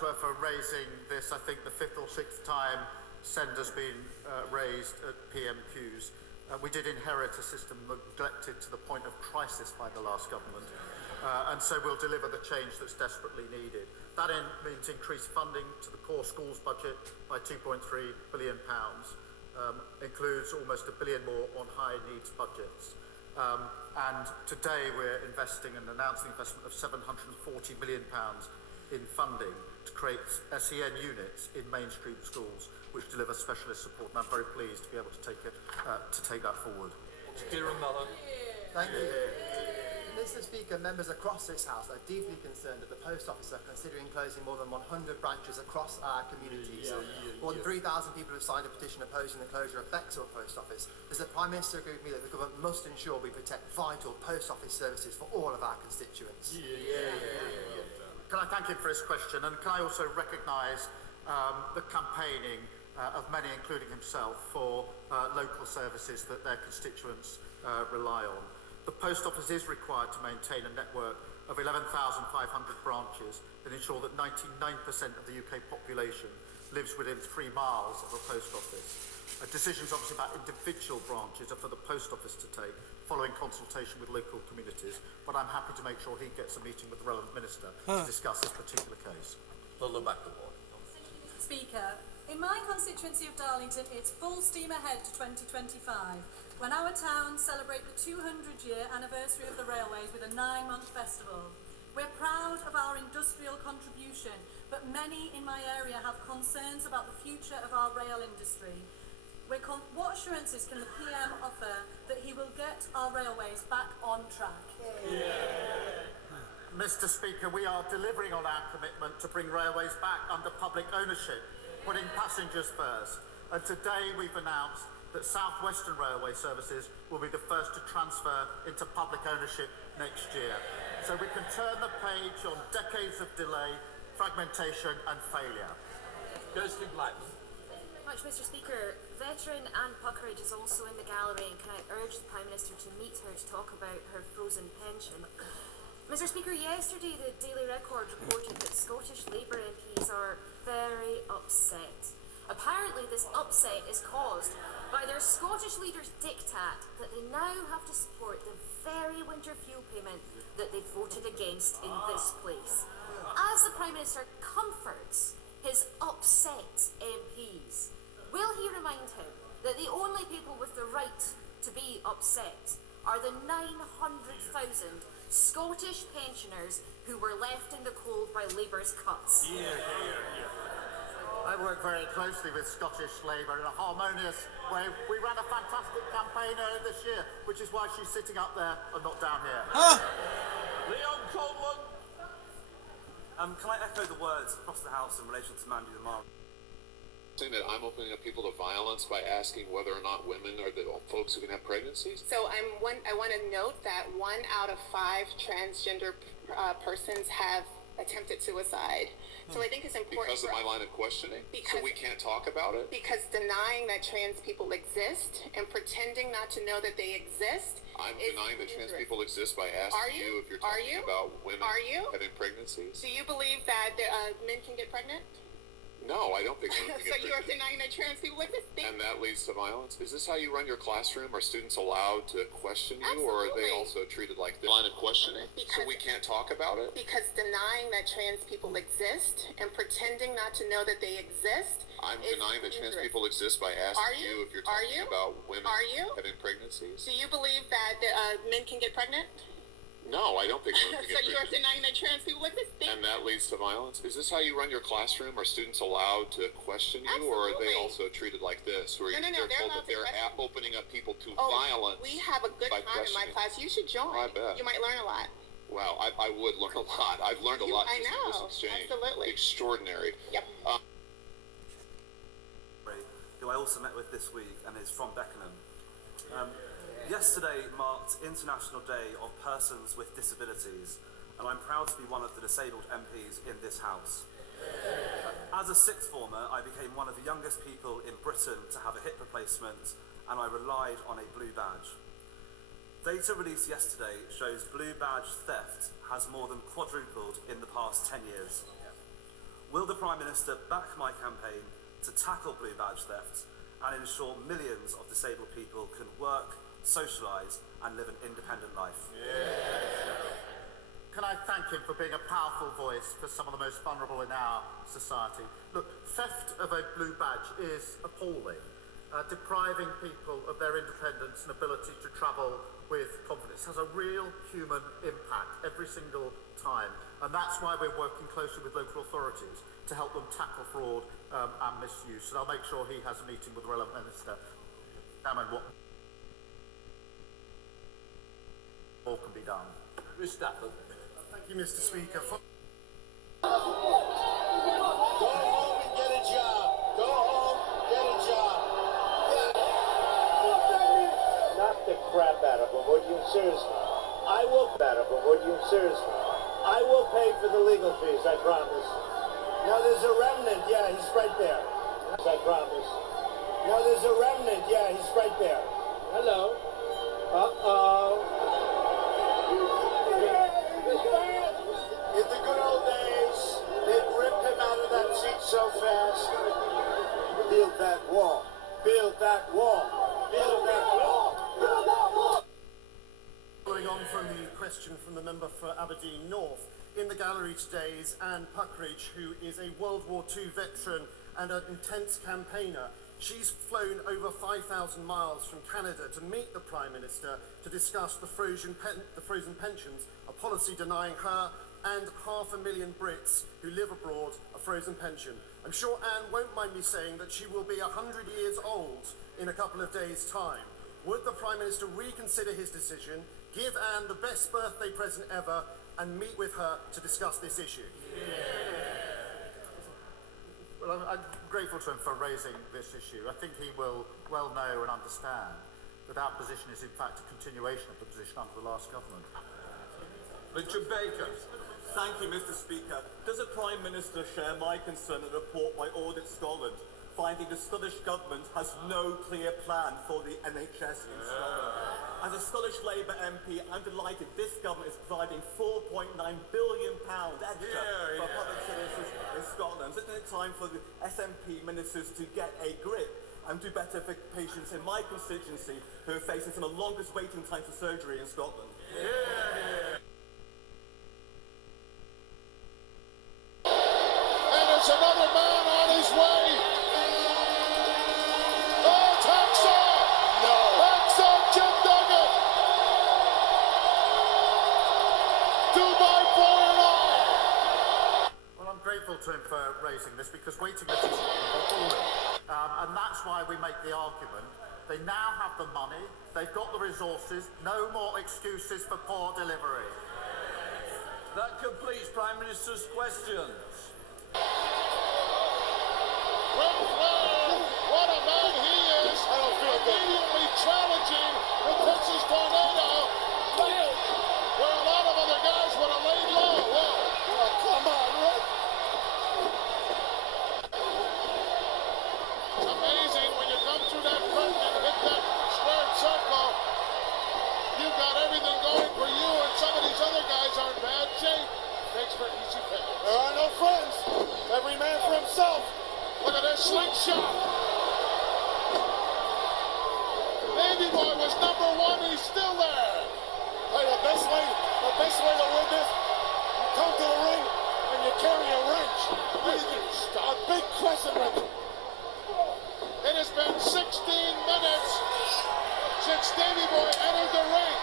to her for raising this. I think the fifth or sixth time send has been raised at PMQs. We did inherit a system neglected to the point of crisis by the last government, and so we'll deliver the change that's desperately needed. That means increased funding to the core schools budget by £2.3 billion, includes almost £1 billion more on high needs budgets. And today we're investing and announcing the investment of £740 million in funding to create SEN units in mainstream schools which deliver specialist support, and I'm very pleased to be able to take that forward. Thank you. Mr. Speaker, members across this House are deeply concerned that the Post Office are considering closing more than 100 branches across our communities. More than 3,000 people have signed a petition opposing the closure of Bexhill Post Office. Does the Prime Minister agree with me that the government must ensure we protect vital post office services for all of our constituents? Can I thank him for his question, and can I also recognise the campaigning of many, including himself, for local services that their constituents rely on. The Post Office is required to maintain a network of 11,500 branches that ensure that 99% of the UK population lives within 3 miles of a post office. Decisions obviously about individual branches are for the Post Office to take, following consultation with local communities, but I'm happy to make sure he gets a meeting with the relevant minister to discuss this particular case. Speaker, in my constituency of Darlington, it's full steam ahead to 2025, when our towns celebrate the 200-year anniversary of the railways with a 9-month festival. We're proud of our industrial contribution, but many in my area have concerns about the future of our rail industry. What assurances can the PM offer that he will get our railways back on track? Mr. Speaker, we are delivering on our commitment to bring railways back under public ownership, putting passengers first. And today we've announced that South Western Railway services will be the first to transfer into public ownership next year. So we can turn the page on decades of delay, fragmentation and failure. Much, Mr. Speaker. Veteran Anne Puckridge is also in the gallery, and can I urge the Prime Minister to meet her to talk about her frozen pension. Mr. Speaker, yesterday the Daily Record reported that Scottish Labour MPs are very upset. Apparently this upset is caused by their Scottish leaders' diktat that they now have to support the very winter fuel payment that they voted against in this place. As the Prime Minister comforts his upset MPs, will he remind him that the only people with the right to be upset are the 900,000 Scottish pensioners who were left in the cold by Labour's cuts? I work very closely with Scottish Labour in a harmonious way. We ran a fantastic campaign earlier this year, which is why she's sitting up there and not down here. Leon Coleman. Can I echo the words across the House in relation to Mandy Lamar? That I'm opening up people to violence by asking whether or not women are the folks who can have pregnancies. So I want to note that 1 out of 5 transgender persons have attempted suicide. So I think it's important because of my line of questioning. So we can't talk about it. Because denying that trans people exist and pretending not to know that they exist. I'm denying that trans people exist by asking you if you're talking about women having pregnancies. Do you believe that men can get pregnant? No, I don't think women can get So you are denying that trans people exist? And that leads to violence? Is this how you run your classroom? Are students allowed to question you? Absolutely. Or are they also treated like the line of questioning? So we can't talk about it? Because denying that trans people exist and pretending not to know that they exist. I'm denying that trans people exist by asking you if you're talking about women having pregnancies. Do you believe that men can get pregnant? No, I don't think women can So get you are pregnant. denying that trans people exist? And that leads to violence? Is this how you run your classroom? Are students allowed to question you? Or are they also treated like this? Where No, they're they're told allowed that they're to opening up people to violence? We have a good by time in my questioning. class. You should join. I bet. You might learn a lot. Wow, I would learn a lot. I've learned a lot I just in know. this exchange. Absolutely. Extraordinary. Yep. Who I also met with this week and is from Beckenham. Yesterday marked International Day of Persons with Disabilities, and I'm proud to be one of the disabled MPs in this House. As a sixth former, I became one of the youngest people in Britain to have a hip replacement, and I relied on a blue badge. Data released yesterday shows blue badge theft has more than quadrupled in the past 10 years. Will the Prime Minister back my campaign to tackle blue badge theft and ensure millions of disabled people can work, socialise and live an independent life? Can I thank him for being a powerful voice for some of the most vulnerable in our society? Look, theft of a blue badge is appalling. Depriving people of their independence and ability to travel with confidence has a real human impact every single time. And that's why we're working closely with local authorities to help them tackle fraud and misuse. And I'll make sure he has a meeting with the relevant minister. What more can be done? Thank you, Mr. Speaker. Go home and get a job. Go home, get a job. Knock the crap out of him, would you? Seriously. I will out of him, would you? Seriously. I will pay for the legal fees, I promise. No, there's a remnant. Yeah, he's right there. I promise. No, there's a remnant. Yeah, he's right there. Hello. Uh-oh. In the good old days, they'd rip him out of that seat so fast. Build that wall. Build that wall. Build that wall. Build that wall. Following on from the question from the member for Aberdeen North, in the gallery today is Anne Puckridge, who is a World War II veteran and an intense campaigner. She's flown over 5,000 miles from Canada to meet the Prime Minister to discuss the frozen pensions, a policy denying her and 500,000 Brits who live abroad a frozen pension. I'm sure Anne won't mind me saying that she will be 100 years old in a couple of days' time. Would the Prime Minister reconsider his decision, give Anne the best birthday present ever, and meet with her to discuss this issue? Well, I'm grateful to him for raising this issue. I think he will well know and understand that our position is in fact a continuation of the position under the last government. Richard Baker. Thank you, Mr. Speaker. Does the Prime Minister share my concern at a report by Audit Scotland finding the Scottish Government has no clear plan for the NHS in Scotland? As a Scottish Labour MP, I'm delighted this government is providing £4.9 billion extra for public services in Scotland. Isn't it time for the SNP ministers to get a grip and do better for patients in my constituency who are facing some of the longest waiting times for surgery in Scotland? And it's another man on his way. Oh, Texas! No. Texas, Jim Duggan. 2x4 and all. Well, I'm grateful to him for raising this because waiting lists are appalling. And that's why we make the argument. They now have the money, they've got the resources, no more excuses for poor delivery. That completes Prime Minister's questions. What a man he is. I don't feel good. Immediately challenging the Princess Tornado, where a lot of other guys would have laid low. Whoa. Oh, come on, Rick. It's amazing when you come through that curtain and hit that squared circle. You've got everything going for you, and some of these other guys are in bad shape. Makes for easy pick. There are no friends. Every man for himself. Look at this slingshot. Baby boy was number one. He's still there. Hey, the best way to win this, you come to the ring and you carry a wrench. A big crescent wrench. It has been 16 minutes since Davey Boy entered the ring.